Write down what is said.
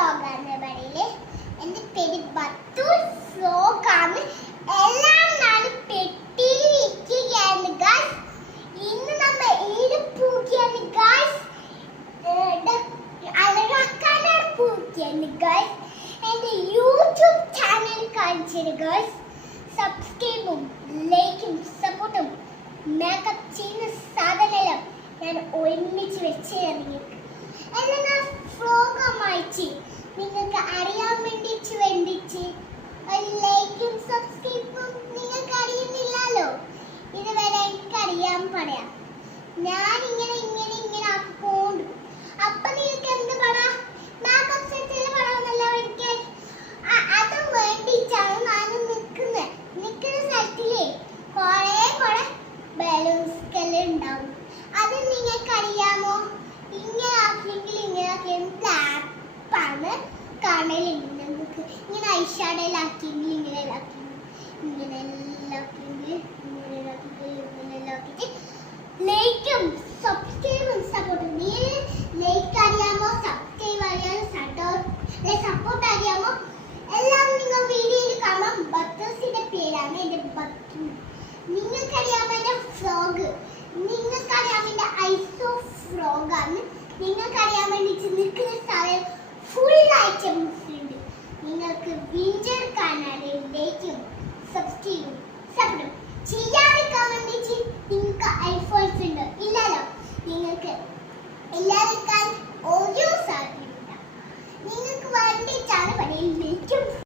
ഫ്രോഗാണ് പറയല്. എൻ്റെ പേര് ബത്തൂർ ഫ്രോഗാണ്. എല്ലാം ഞാൻ പെട്ടിയിൽ ഇരിക്കുകയാണ് ഗൈസ്. ഇന്ന് നമ്മൾ ഏത് പൂക്കുകയാണ് ഗൈസ്? അലറാക്കാനാണ് പൂക്കുകയാണ് ഗൈസ്. എൻ്റെ യൂട്യൂബ് ചാനൽ കാണിച്ചത് ഗൈസ്. സബ്സ്ക്രൈബും ലൈക്കും സപ്പോർട്ടും മേക്കപ്പ് ചെയ്യുന്ന സാധനമെല്ലാം ഞാൻ ഒരുമിച്ച് വെച്ച് തരുന്നു. എല്ലാം ഫ്രോഗമായിട്ട് നിങ്ങൾക്ക് അറിയാൻ വേണ്ടിച്ച് ലൈക്കും സബ്സ്ക്രൈബും നിങ്ങൾക്ക് അറിയുന്നില്ലല്ലോ. ഇതുവരെ എനിക്കറിയാൻ പറയാം. ഞാൻ ഇങ്ങനെ ആക്കിക്കൊണ്ട് അപ്പൊ നിങ്ങൾക്ക് എന്ത് പറയാ? മേക്കപ്പ് സെറ്റിൽ പറയാന്നല്ല എനിക്ക് അതും വേണ്ടിച്ചാണ് ഞാൻ നിൽക്കുന്ന സ്ഥലത്തിലേ കുറെ ബലൂൺസ് എല്ലാം ഉണ്ടാവും. അത് നിങ്ങൾക്ക് അറിയാമോ? ഇങ്ങനെ ആക്കിയെങ്കിൽ കാണലുണ്ട്. നമുക്ക് ഇങ്ങനെ ഐഷാഡയിലാക്കിയെങ്കിൽ ഇങ്ങനെ ലൈക്കും സബ്സ്ക്രൈബും സപ്പോർട്ടും. നീ ലൈക്ക് അറിയാമോ? സബ്സ്ക്രൈബ് അറിയാമോ? സപ്പോർട്ട് അറിയാമോ? എല്ലാം നിങ്ങൾ വീഡിയോയിൽ കാണാം. ബത്തേഴ്സിന്റെ പേരാണ് എൻ്റെ ബത്തൂർ. നിങ്ങൾക്കറിയാമോ എൻ്റെ ഫ്രോഗ്? നിങ്ങൾക്കറിയാമോ എൻ്റെ ഐസോ ഫ്രോഗാണ്. നിങ്ങൾക്കറിയാൻ വേണ്ടിയിട്ട് നിൽക്കുന്ന സ്ഥലം ഫുൾ ഐറ്റംസ് ഉണ്ട്. നിങ്ങൾക്ക് വീണ്ടെടുക്കാനാണ്